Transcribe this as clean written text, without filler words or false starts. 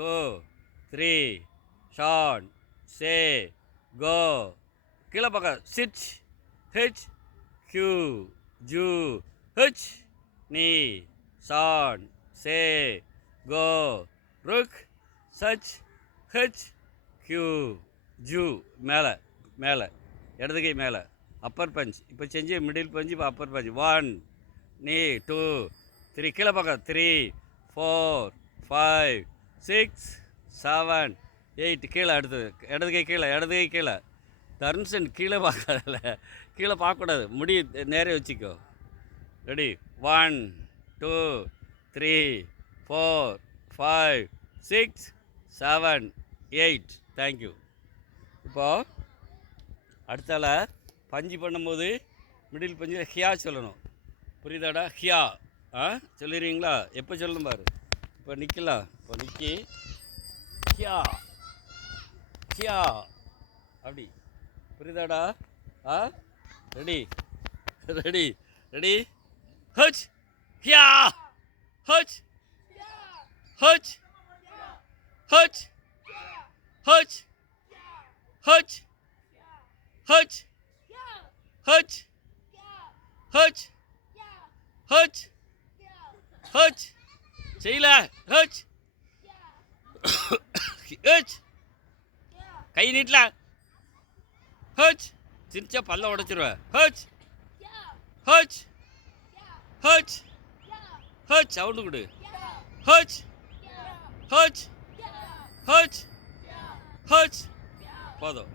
2 3 Shawn சே கோ கீழே பார்க்க சிட் ஹெச் கியூ ஜூ ஹெச் நீ ஷான் சே கோ ருக் சச் ஹெச் கியூ ஜூ மேலே மேலே இடது கை மேலே அப்பர் பஞ்ச் இப்போ செஞ்சு மிடில் பஞ்சு இப்போ அப்பர் பஞ்ச் 1 நீ 2 3 கீழே பார்க்க 3 4 5 6 7 8 கீழே அடுத்தது இடது கை கீழே தர்ன்சன் கீழே பார்க்காதல கீழே பார்க்கக்கூடாது முடி நேரே வச்சுக்கோ ரெடி 1 2 3 4 5 6 7 8 தேங்க்யூ. இப்போது அடுத்தால பஞ்சு பண்ணும்போது மிடில் பஞ்சு ஹியா சொல்லணும், புரியுதாடா? ஹியா சொல்லிடுறீங்களா? எப்போ சொல்லணும் பாரு. இப்போ நிற்கலாம், இப்போ நிற்கி ஹியா ஹியா அப்படி, புரியுதாடா? ரெடி ரெடி ரெடி ஹச் ஹியா ஹச் ஹச் ஹச் ஹச் ஹச் ஹச் ஹச் ஹச் ஹச் ஹச் செய்யல ஹச் ஹச் கை நீட்டல ஹச் சிரிச்சா பல்ல உடைச்சிருவேன். ஹச் ஹச் ஹச் ஹச் சவுண்டு கொடு. ஹச் ஹச் ஹச் ஹச் போதும்.